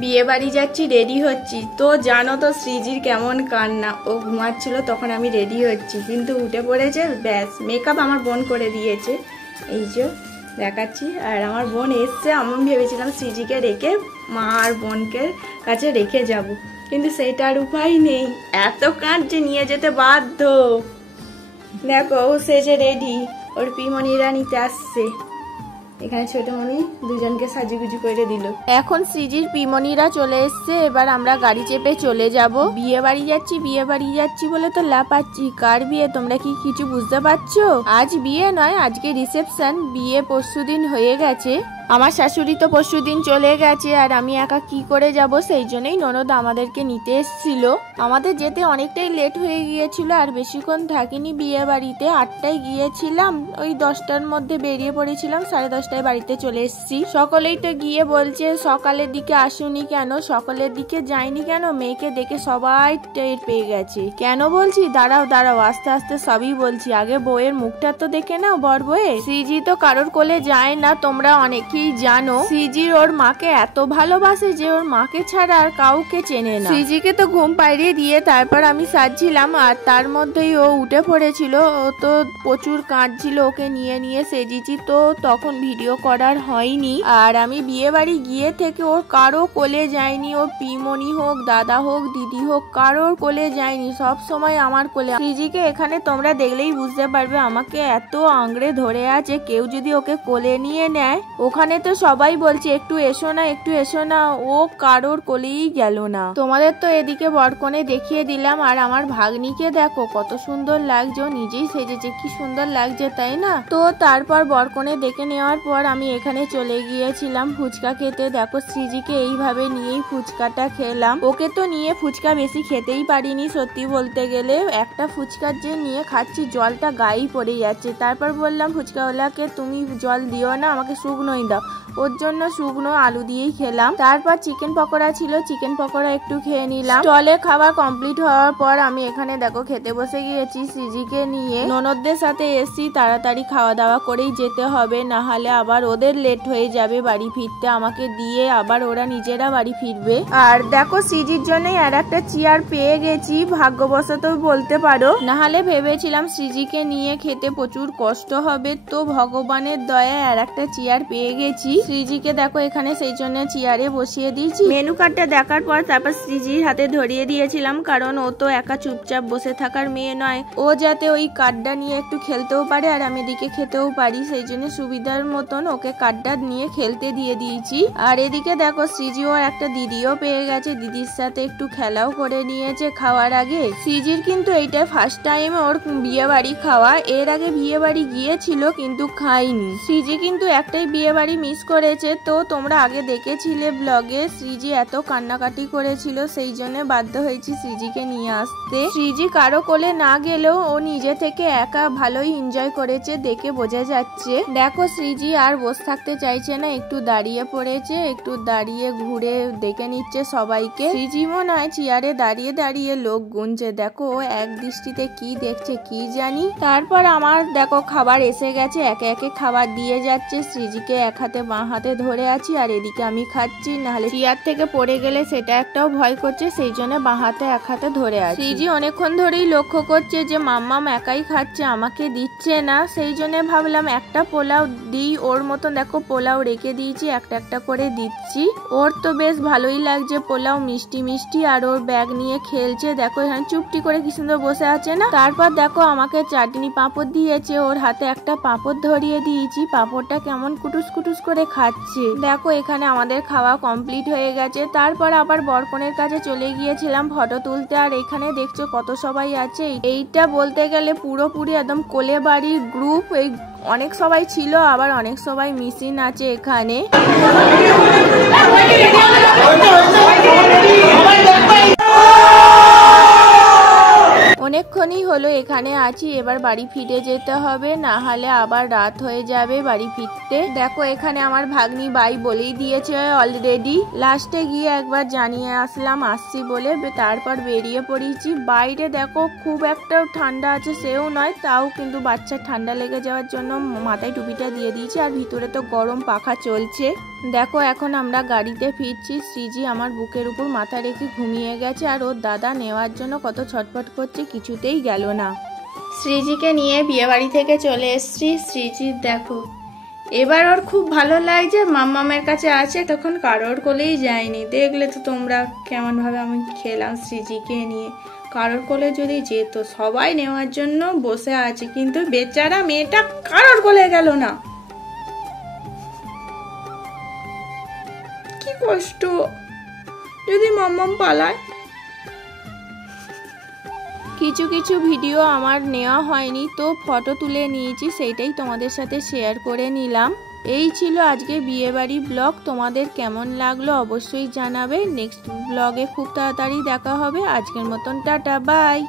বিয়ে বাড়ি যাচ্ছি, রেডি হচ্ছি। তো জানো তো সৃজির কেমন কান্না, ও ঘুমাচ্ছিল তখন আমি রেডি হচ্ছি, কিন্তু উঠে পড়েছে। ব্যাস, মেকআপ আমার বোন করে দিয়েছে, এই যে দেখাচ্ছি। আর আমার বোন এসছে, আমি ভেবেছিলাম সৃজিকে রেখে মা আর বোনকে কাছে রেখে যাব, কিন্তু সেইটার উপায় নেই, এত কাঁদছে নিয়ে যেতে বাধ্য। দেখো ও সেজে রেডি, ওর পিমনিরা নিতে আসছে। এখানে ছোটমণি দুজনকে সাজুগুজু করে দিল। এখন সৃজির পিমনিরা চলে এসছে, এবার আমরা গাড়ি চেপে চলে যাব। বিয়ে বাড়ি যাচ্ছি, বিয়ে বাড়ি যাচ্ছি বলে তো লাপাচ্ছি। কার বিয়ে তোমরা কি কিছু বুঝতে পারছো? আজ বিয়ে নয়, আজকে রিসেপশন। বিয়ে পরশুদিন হয়ে গেছে। আমার শাশুড়ি তো পরশুদিন চলে গেছে, আর আমি একা কি করে যাব, সেই জন্যই ননদ আমাদেরকে নিতে এসেছিল। আমাদের যেতে অনেকটাই লেট হয়ে গিয়েছিল, আর বেশিক্ষণ থাকিনি বিয়ে বাড়িতে। 8টায় গিয়েছিলাম, ওই 10টার মধ্যে বেরিয়ে পড়েছিলাম, 10:30টায় বাড়িতে চলে এসেছি। সকলেই তো গিয়ে বলছে সকালের দিকে আসুনি কেন, সকালের দিকে যাইনি কেন, মেয়েকে দেখে সবাই টের পেয়ে গেছে। কেন বলছি, দাঁড়াও দাঁড়াও, আস্তে আস্তে সবই বলছি। আগে বউয়ের মুখটা তো দেখে নাও, বর বউয়ের। সৃজি তো কারোর কোলে যায় না, তোমরা অনেকেই জানো। সৃজির ওর মাকে এত ভালোবাসে যে ওর মাকে ছাড়া আর কাউকে চেনে না। সৃজিকে তো ঘুম পাড়িয়ে দিয়ে তারপর আমি সাজছিলাম, আর তার মধ্যেই ও উঠে পড়েছিল। ও তো প্রচুর কাঁদছিল, ওকে নিয়ে নিয়ে সেজেছি, তো তখন ভিডিও করার হয়নি। আর আমি বিয়ে বাড়ি গিয়ে থেকে ওর কারো কোলে যায়নি, ওর পিমনি হোক, দাদা হোক, দিদি হোক, কারোর কোলে যায়নি, সব সময় আমার কোলে। সৃজিকে এখানে তোমরা দেখলেই বুঝতে পারবে, আমাকে এত আঁকড়ে ধরে আছে। কেউ যদি ওকে কোলে নিয়ে নেয়, ওখানে তো সবাই বলছে একটু এসো না, একটু এসো না, ও কারোর কোলেই গেল না। তোমাদের তো এদিকে বরকনে দেখিয়ে দিলাম, আর আমার ভাগ্নিকে দেখো কত সুন্দর লাগছে, ও নিজেই সেজেছে, কি সুন্দর লাগছে তাই না? তো তারপর বরকনে দেখে নেওয়ার পর আমি এখানে চলে গিয়েছিলাম ফুচকা খেতে। দেখো সৃজিকে এইভাবে নিয়েই ফুচকাটা খেলাম। ওকে তো নিয়ে ফুচকা বেশি খেতেই পারিনি, সত্যি বলতে গেলে। একটা ফুচকার যে নিয়ে খাচ্ছি, জলটা গায়েই পড়ে যাচ্ছে। তারপর বললাম ফুচকাওয়ালাকে, তুমি জল দিও না, আমাকে শুকনোই দাও। ওর জন্য শুকনো আলু দিয়েই খেলাম। তারপর চিকেন পকোড়া ছিল, চিকেন পকোড়া একটু খেয়ে নিলাম। স্টলে খাবার কমপ্লিট হওয়ার পর আমি এখানে দেখো খেতে বসে গিয়েছি সৃজিকে নিয়ে। ননদদের সাথে এসছি, তাড়াতাড়ি খাওয়া দাওয়া করেই যেতে হবে, না হলে আবার ওদের লেট হয়ে যাবে বাড়ি ফিরতে, আমাকে দিয়ে আবার ওরা নিজেরা বাড়ি ফিরবে। আর দেখো সৃজির জন্যই আর একটা চেয়ার পেয়ে গেছি, ভাগ্যবশত বলতে পারো, না হলে ভেবেছিলাম সৃজিকে নিয়ে খেতে প্রচুর কষ্ট হবে। তো ভগবানের দয়ায় আর একটা চেয়ার পেয়ে গেছি। সৃজিকে দেখো এখানে সেই জন্য চেয়ারে বসিয়ে দিয়েছি। মেনু কার্ডটা দেখার পর তারপর সৃজির হাতে ধরিয়ে দিয়েছিলাম, কারণ ও তো একা চুপচাপ বসে থাকার মেয়ে নয়, ও যাতে ওই কার্ডটা নিয়ে একটু খেলতেও পারে আর আমি এদিকে খেতেও পারি, সেই জন্য সুবিধার মতন ওকে কার্ডটা নিয়ে খেলতে দিয়ে দিয়েছি। আর এদিকে দেখো সৃজিও একটা দিদিও পেয়ে গেছে, দিদির সাথে একটু খেলাও করে নিয়েছে খাওয়ার আগে। সৃজির কিন্তু এইটা ফার্স্ট টাইম ওর বিয়ে বাড়ি খাওয়া, এর আগে বিয়ে বাড়ি গিয়েছিল কিন্তু খাইনি। সৃজি কিন্তু একটাই বিয়ে বাড়ি মিস করেছে, তো তোমরা আগে দেখেছিলে ব্লগে। সৃজি এত কান্নাকাটি করেছিল, সেই জন্য বাধ্য হয়েছি সৃজিকে নিয়ে আসতে। সৃজি কারো কোলে না গেলেও ও নিজে থেকে একা ভালোই এনজয় করেছে, দেখে বোঝা যাচ্ছে। দেখো সৃজি আর বসে থাকতে চাইছে না, একটু দাঁড়িয়ে পড়েছে, একটু দাঁড়িয়ে ঘুরে দেখে নিচ্ছে সবাইকে। সৃজি মনে হয় চেয়ারে দাঁড়িয়ে দাঁড়িয়ে লোক গুনছে, দেখো এক দৃষ্টিতে কি দেখছে কি জানি। তারপর আমার দেখো খাবার এসে গেছে, একে একে খাবার দিয়ে যাচ্ছে। সৃজিকে এক হাতে বাঁ হাতে ধরে আছি, আর এদিকে আমি খাচ্ছি, নাহলে চেয়ার থেকে পড়ে গেলে সেটা একটাও ভয় করছে, সেই জন্য বাঁ হাতে এক হাতে ধরে আছি। সৃজি অনেকক্ষণ ধরেই লক্ষ্য করছে যে মাম্মাম একাই খাচ্ছে, আমাকে দিচ্ছে না, সেই জন্য ভাবলাম একটা পোলাও দিই ওর মতন। দেখো পোলাও রেখে দিয়েছি, একটা একটা করে দিচ্ছি। ওর তো বেশ ভালোই লাগছে পোলাও, মিষ্টি মিষ্টি, আর ওর ব্যাগ নিয়ে খেলছে। দেখো এখানে চুপটি করে কি সুন্দর বসে আছে না। তারপর দেখো আমাকে চাটনি পাঁপড় দিয়েছে, ওর হাতে একটা পাঁপড় ধরিয়ে দিয়েছি, পাঁপড়টা কেমন কুটুস কুটুস করে খাচ্ছে। দেখো এখানে আমাদের খাওয়া কমপ্লিট হয়ে গেছে। তারপর আবার বরকনের কাছে চলে গিয়েছিলাম ফটো তুলতে, আর এখানে দেখছো কত সবাই আছে। এইটা বলতে গেলে পুরোপুরি একদম কোলে বাড়ির গ্রুপ, এই অনেক সবাই ছিল, আবার অনেক সবাই মিসিং আছে এখানে। অনেকক্ষণই হলো এখানে আছি, এবার বাড়ি ফিরে যেতে হবে, না হলে আবার রাত হয়ে যাবে বাড়ি ফিরতে। দেখো এখানে আমার ভাগ্নি বাই বলেই দিয়েছে অলরেডি, লাস্টে গিয়ে একবার জানিয়ে আসলাম আসছি বলে, তারপর বেরিয়ে পড়েছি। বাইরে দেখো খুব একটা ঠান্ডা আছে সেও নয়, তাও কিন্তু বাচ্চার ঠান্ডা লেগে যাওয়ার জন্য মাথায় টুপিটা দিয়ে দিয়েছি, আর ভিতরে তো গরম পাখা চলছে। দেখো এখন আমরা গাড়িতে ফিরছি। শ্রীজি আমার বুকের উপর মাথা রেখে ঘুমিয়ে গেছে, আর ওর দাদা নেওয়ার জন্য কত ছটফট করছে, কিছুতেই গেল না। শ্রীজিকে নিয়ে বিয়ে বাড়ি থেকে চলে এসছি। শ্রীজির দেখো এবার ওর খুব ভালো লাগছে, মাম্মামের কাছে আছে, তখন কারোর কোলেই যায়নি। দেখলে তো তোমরা কেমন ভাবে আমি খেলাম শ্রীজিকে নিয়ে। কারোর কোলে যদি যেত, সবাই নেওয়ার জন্য বসে আছে, কিন্তু বেচারা মেয়েটা কারোর কোলে গেল না। কি কষ্ট যদি মাম্মাম পালায়। কিছু কিছু ভিডিও আমার নেওয়া হয়নি, তো ফটো তুলে নিয়েছি, সেইটাই তোমাদের সাথে শেয়ার করে নিলাম। এই ছিল আজকে বিয়েবাড়ি ব্লগ। তোমাদের কেমন লাগলো অবশ্যই জানাবে। নেক্সট ব্লগে খুব তাড়াতাড়ি দেখা হবে। আজকের মতন টাটা, বাই।